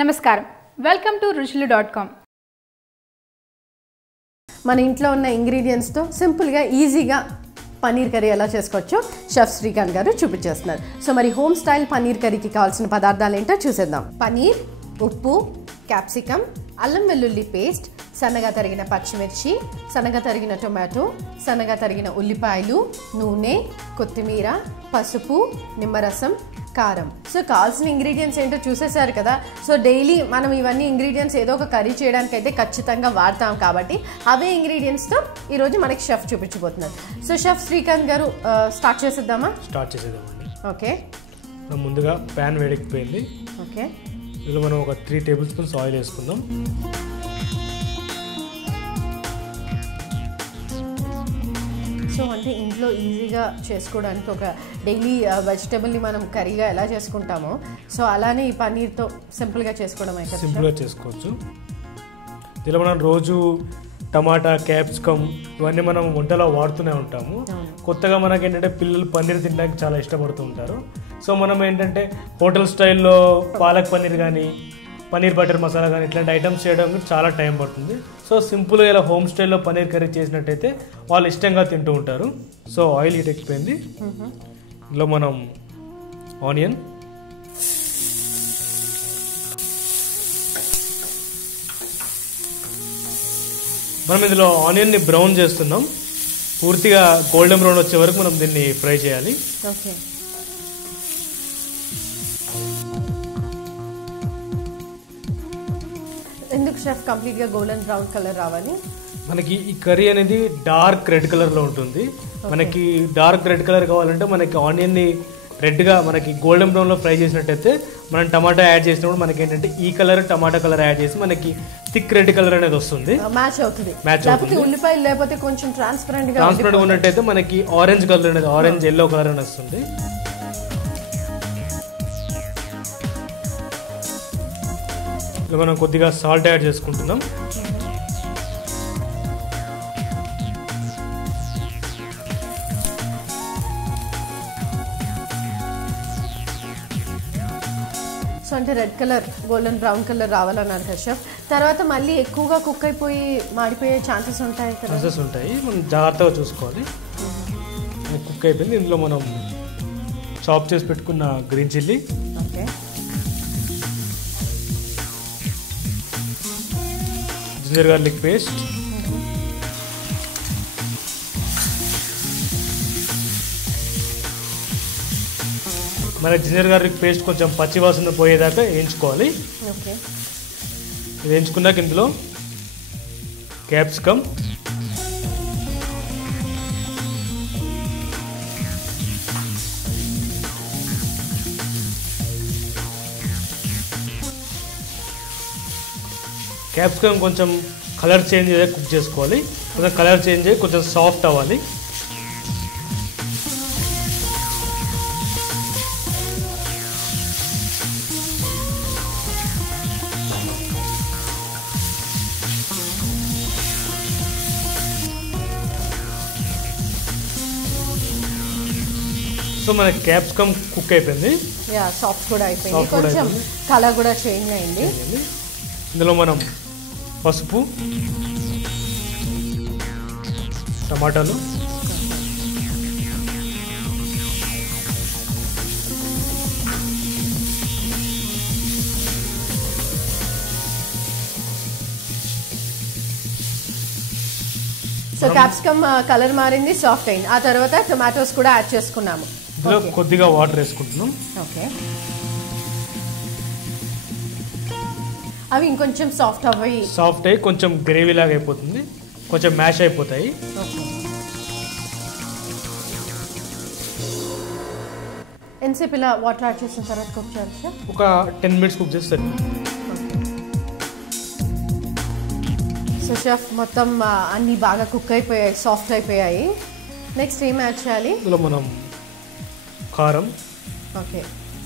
నమస్కారం welcome to ruchilu.com మన ఇంట్లో ఉన్న ఇంగ్రీడియంట్స్ తో సింపుల్ గా ఈజీగా పన్నీర్ కర్రీ ఎలా చేసుకోవచ్చో షెఫ్ శ్రీకాంత్ గారు చూపించేస్తున్నారు. సో మరి హోమ్ స్టైల్ పన్నీర్ కర్రీకి కావాల్సిన పదార్థాలు ఏంటో చూసేద్దాం. పన్నీర్, ఉప్పు, క్యాప్సికమ్, అల్లం వెల్లుల్లి పేస్ట్, సన్నగా తరిగిన పచ్చిమిర్చి, సన్నగా తరిగిన టొమాటో, సన్నగా తరిగిన ఉల్లిపాయలు, నూనె, కొత్తిమీర, పసుపు, నిమ్మరసం, కారం. సో కావాల్సిన ఇంగ్రీడియంట్స్ ఏంటో చూసేసారు కదా. సో డైలీ మనం ఇవన్నీ ఇంగ్రీడియంట్స్ ఏదో ఒక కర్రీ చేయడానికి అయితే ఖచ్చితంగా వాడతాం కాబట్టి అవే ఇంగ్రీడియంట్స్తో ఈరోజు మనకి షెఫ్ చూపించబోతున్నారు. సో షెఫ్ శ్రీకాంత్ గారు స్టార్ట్ చేసేద్దామండి. ఓకే, ముందుగా ప్యాన్ వేడెక్కిపోయింది. ఓకే, ఇందులో మనం ఒక 3 టేబుల్ స్పూన్స్ ఆయిల్ వేసుకుందాం. సో అంటే ఇంట్లో ఈజీగా చేసుకోవడానికి ఒక డైలీ వెజిటబుల్ని మనం కర్రీగా ఎలా చేసుకుంటామో సో అలానే ఈ పన్నీర్తో సింపుల్గా చేసుకోవడం అయితే సింపుల్గా చేసుకోవచ్చు. ఇలా మనం రోజు టమాటా, క్యాప్సికమ్ ఇవన్నీ మనం వంటలో వాడుతూనే ఉంటాము. కొత్తగా మనకి ఏంటంటే పిల్లలు పన్నీర్ తినడానికి చాలా ఇష్టపడుతూ ఉంటారు. సో మనం ఏంటంటే హోటల్ స్టైల్లో పాలక్ పన్నీర్ కానీ పన్నీర్ బటర్ మసాలా కానీ ఇట్లాంటి ఐటమ్స్ చేయడానికి చాలా టైం పడుతుంది. సో సింపుల్గా ఇలా హోమ్ స్టైల్లో పన్నీర్ కర్రీ చేసినట్టయితే వాళ్ళు ఇష్టంగా తింటూ ఉంటారు. సో ఆయిల్ హీట్ ఎక్కిపోయింది. ఇందులో మనం ఆనియన్, మనం ఇందులో ఆనియన్ని బ్రౌన్ చేస్తున్నాం. పూర్తిగా గోల్డెన్ బ్రౌన్ వచ్చే వరకు మనం దీన్ని ఫ్రై చేయాలి. ఓకే, ఎందుకు షెఫ్ కంప్లీట్గా గోల్డెన్ బ్రౌన్ కలర్ రావాలి? మనకి ఈ కర్రీ అనేది డార్క్ రెడ్ కలర్లో ఉంటుంది. మనకి డార్క్ రెడ్ కలర్ కావాలంటే మనకి ఆనియన్ని రెడ్గా మనకి గోల్డెన్ బ్రౌన్లో ఫ్రై చేసినట్టయితే మనం టమాటా యాడ్ చేసినప్పుడు మనకి ఏంటంటే ఈ కలర్ టమాటా కలర్ యాడ్ చేసి మనకి థిక్ రెడ్ కలర్ అనేది వస్తుంది, మ్యాచ్ అవుతుంది. ఉల్లిపాయలు లేకపోతే కొంచెం ట్రాన్స్పరెంట్ ఉన్నట్టయితే మనకి ఆరెంజ్ కలర్ అనేది ఆరెంజ్ ఎల్లో కలర్ అనేది వస్తుంది. మనం కొద్దిగా సాల్ట్ యాడ్ చేసుకుంటున్నాం. సో అంటే red colour golden brown colour రావాలన్నారు కదా షెఫ్. తర్వాత మళ్ళీ ఎక్కువగా కుక్ అయిపోయి మాడిపోయే ఛాన్సెస్ ఉంటాయి కదా? ఛాన్సెస్ ఉంటాయి, మనం జాగ్రత్తగా చూసుకోవాలి. కుక్ అయిపోయింది. ఇందులో మనం చాప్ చేసి పెట్టుకున్న green chilli, okay, ginger garlic paste, మన జింజర్ గార్లిక్ పేస్ట్ కొంచెం పచ్చి వాసన పోయేదాకా వేయించుకోవాలి. ఓకే, ఇది వేయించుకున్నాక ఇందులో క్యాప్సికమ్, క్యాప్సికమ్ కొంచెం కలర్ చేంజ్ అయ్యే కుక్ చేసుకోవాలి. కొంచెం కలర్ చేంజ్ అయ్యి కొంచెం సాఫ్ట్ అవ్వాలి. సో మన క్యాప్సికమ్ కుక్ అయిపోయింది, సాఫ్ట్ కూడా అయిపోయింది, కొంచెం కలర్ కూడా చేంజ్ అయింది. ఇందులో మనం పసుపు, టమాటాలు, సో క్యాప్సికమ్ కలర్ మారింది, సాఫ్ట్ అయింది. ఆ తర్వాత టొమాటోస్ కూడా యాడ్ చేసుకున్నాము. ఇందులో కొద్దిగా వాటర్ వేసుకుంటున్నాం. ఓకే, అవి ఇంకొంచెం సాఫ్ట్ అయ్యి కొంచెం గ్రేవీ లాగా అయిపోతుంది, కొంచెం మ్యాష్ అయిపోతాయి. ఎంతసేపు ఇలా వాటర్ యాడ్ చేసిన తర్వాత కుక్ చేయాలి సార్? ఒక 10 మినిట్స్ కుక్ చేస్తారు. సో షెఫ్ మొత్తం అన్నీ బాగా కుక్ అయిపోయాయి, సాఫ్ట్ అయిపోయాయి. నెక్స్ట్ ఏం యాడ్ చేయాలి? ఇందులో మనం కారం, ఓకే,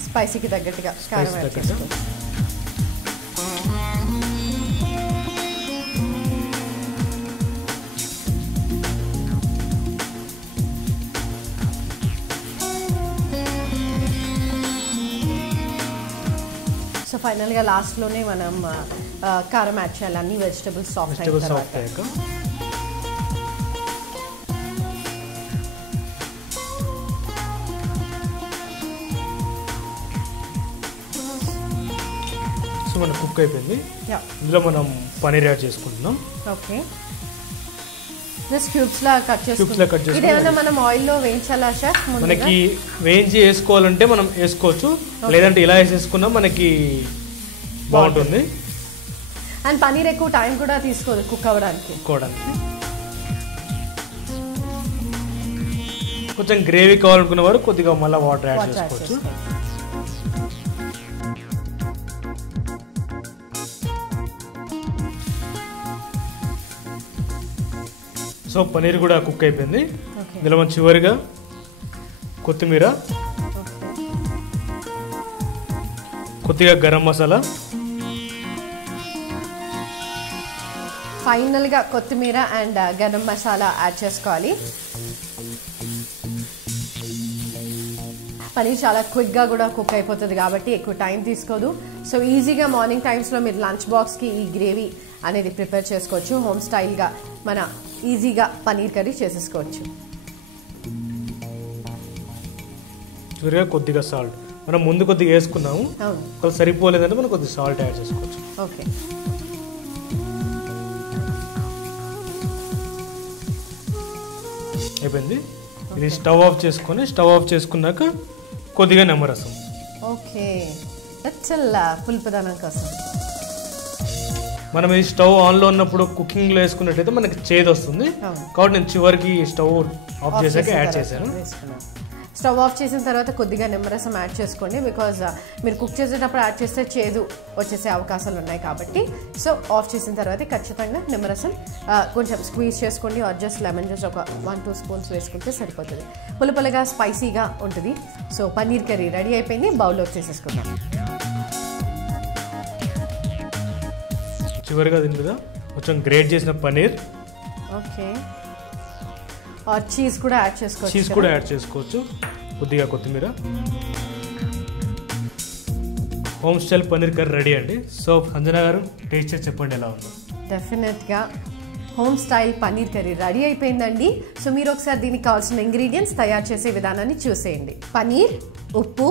స్పైసీకి తగ్గట్టుగా కారం యాడ్ చేసుకోవాలి. సో ఫైనల్గా లాస్ట్లోనే మనం కారం యాడ్ చేయాలి, అన్ని వెజిటబుల్స్ సాఫ్ట్ అయిన తర్వాత. సో మన కుక్ అయిపోయింది. ఇందులో మనం పనీర్ యాడ్ చేసుకుంటున్నాం. ఓకే, జస్ట్ క్యూబ్స్ లా కట్ చేసుకుంటాం. ఇదేమన్నా మనం ఆయిల్లో వేయించాలా షెఫ్? మనకి వేయించి వేసుకోవాలంటే మనం వేసుకోవచ్చు, లేదంటే ఇలా వేసేసుకున్నా మనకి బాగుంటుంది. అండ్ పనీర్ ఎక్కువ టైం కూడా తీసుకోదు కుక్ అవ్వడానికి. కొంచెం గ్రేవీ కావాలనుకున్న వారు కొద్దిగా మళ్ళీ వాటర్ యాడ్ చేసుకోవచ్చు. సో పనీర్ కూడా కుక్ అయిపోయింది. ఇందులో మనం చివరిగా కొత్తిమీర, కొద్దిగా గరం మసాలా, ఫైనల్గా కొత్తిమీర అండ్ గరం మసాలా యాడ్ చేసుకోవాలి. పనీర్ చాలా క్విక్గా కూడా కుక్ అయిపోతుంది కాబట్టి ఎక్కువ టైం తీసుకోదు. సో ఈజీగా మార్నింగ్ టైమ్స్లో మీరు లంచ్ బాక్స్కి ఈ గ్రేవీ అనేది ప్రిపేర్ చేసుకోవచ్చు. హోమ్ స్టైల్గా మన ఈజీగా పనీర్ కర్రీ చేసేసుకోవచ్చు. చివరిగా కొద్దిగా సాల్ట్, మనం ముందు కొద్దిగా వేసుకున్నాము, ఒకవేళ సరిపోలేదంటే మనం కొద్దిగా సాల్ట్ యాడ్ చేసుకోవచ్చు. ఓకే, అయిపోయింది. ఇది స్టవ్ ఆఫ్ చేసుకొని, స్టవ్ ఆఫ్ చేసుకున్నాక కొద్దిగా నిమ్మరసం. ఓకే, పులుపుదనం కోసం మనం ఈ స్టవ్ ఆన్లో ఉన్నప్పుడు కుకింగ్లో వేసుకున్నట్టయితే మనకి చేదు వస్తుంది, కాబట్టి నేను చివరికి స్టవ్ ఆఫ్ చేశాక యాడ్ చేశాను. స్టవ్ ఆఫ్ చేసిన తర్వాత కొద్దిగా నిమ్మరసం యాడ్ చేసుకోండి, బికాజ్ మీరు కుక్ చేసేటప్పుడు యాడ్ చేస్తే చేదు వచ్చేసే అవకాశాలు ఉన్నాయి కాబట్టి. సో ఆఫ్ చేసిన తర్వాత ఖచ్చితంగా నిమ్మరసం కొంచెం స్క్వీజ్ చేసుకోండి, ఆర్ జస్ట్ లెమన్ జ్యూస్ ఒక 1-2 స్పూన్స్ వేసుకుంటే సరిపోతుంది. పులుపులుగా స్పైసీగా ఉంటుంది. సో పన్నీర్ కర్రీ రెడీ అయిపోయింది, బౌల్లో చేసేసుకుందాం. చివరిగా దీని మీద కొంచెం గ్రేట్ చేసిన పన్నీర్, ఓకే, చీజ్ కూడా యాడ్ చేసుకోవచ్చు. చీజ్ కూడా యాడ్ చేసుకోవచ్చు, కొద్దిగా కొత్తిమీర. Home style paneer curry ready అండి. సో సంజన గారు టేస్ట్ చేసి చెప్పండి ఎలా ఉందో. డెఫినెట్గా home style paneer curry ready అయిపోయిందండి. సో మీరు ఒకసారి దీనికి కావాల్సిన ఇంగ్రీడియంట్స్ తయారు చేసే విధానాన్ని చూసేయండి. పన్నీర్, ఉప్పు,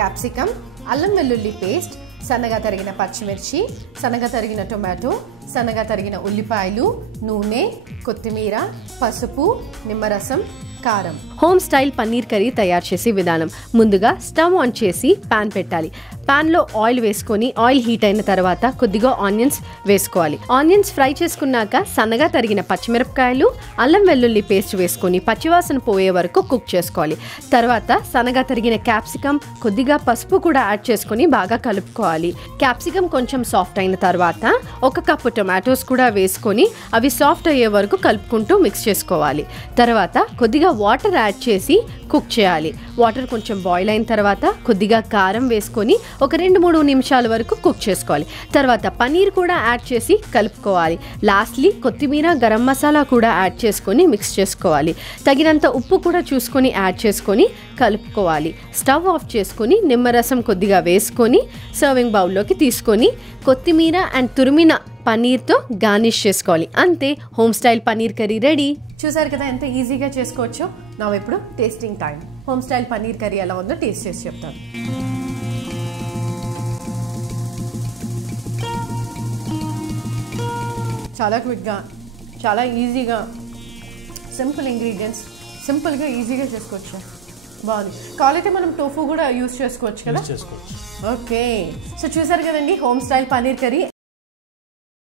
క్యాప్సికమ్, అల్లం వెల్లుల్లి పేస్ట్, సన్నగా తరిగిన పచ్చిమిర్చి, సన్నగా తరిగిన టొమాటో, సన్నగా తరిగిన ఉల్లిపాయలు, నూనె, కొత్తిమీర, పసుపు, నిమ్మరసం, కారం. హోమ్ స్టైల్ పన్నీర్ కర్రీ తయారు చేసే విధానం: ముందుగా స్టవ్ ఆన్ చేసి పాన్ పెట్టాలి. పాన్లో ఆయిల్ వేసుకొని ఆయిల్ హీట్ అయిన తర్వాత కొద్దిగా ఆనియన్స్ వేసుకోవాలి. ఆనియన్స్ ఫ్రై చేసుకున్నాక సన్నగా తరిగిన పచ్చిమిరపకాయలు, అల్లం వెల్లుల్లి పేస్ట్ వేసుకొని పచ్చివాసన పోయే వరకు కుక్ చేసుకోవాలి. తర్వాత సన్నగా తరిగిన క్యాప్సికమ్, కొద్దిగా పసుపు కూడా యాడ్ చేసుకొని బాగా కలుపుకోవాలి. క్యాప్సికమ్ కొంచెం సాఫ్ట్ అయిన తర్వాత 1 కప్పు టొమాటోస్ కూడా వేసుకొని అవి సాఫ్ట్ అయ్యే వరకు కలుపుకుంటూ మిక్స్ చేసుకోవాలి. తర్వాత కొద్దిగా వాటర్ యాడ్ చేసి కుక్ చేయాలి. వాటర్ కొంచెం బాయిల్ అయిన తర్వాత కొద్దిగా కారం వేసుకొని ఒక 2-3 నిమిషాల వరకు కుక్ చేసుకోవాలి. తర్వాత పన్నీర్ కూడా యాడ్ చేసి కలుపుకోవాలి. లాస్ట్లీ కొత్తిమీర, గరం మసాలా కూడా యాడ్ చేసుకొని మిక్స్ చేసుకోవాలి. తగినంత ఉప్పు కూడా చూసుకొని యాడ్ చేసుకొని కలుపుకోవాలి. స్టవ్ ఆఫ్ చేసుకొని నిమ్మరసం కొద్దిగా వేసుకొని సర్వింగ్ బౌల్లోకి తీసుకొని కొత్తిమీర అండ్ తురిమిన పన్నీర్తో గార్నిష్ చేసుకోవాలి. అంతే, home style paneer curry ready. చూసారు కదా ఎంత ఈజీగా చేసుకోవచ్చో. నా ఇప్పుడు tasting time. Home style paneer curry ఎలా ఉందో టేస్ట్ చేసి చెప్తాను. చాలా క్విక్గా, చాలా ఈజీగా, సింపుల్ ఇంగ్రీడియంట్స్, సింపుల్గా ఈజీగా చేసుకోవచ్చు. బాగుంది. కావాలంటే మనం టోఫు కూడా యూజ్ చేసుకోవచ్చు కదా. చేసుకోవచ్చు. ఓకే, సో చూసారు కదండి హోమ్ స్టైల్ పన్నీర్ కర్రీ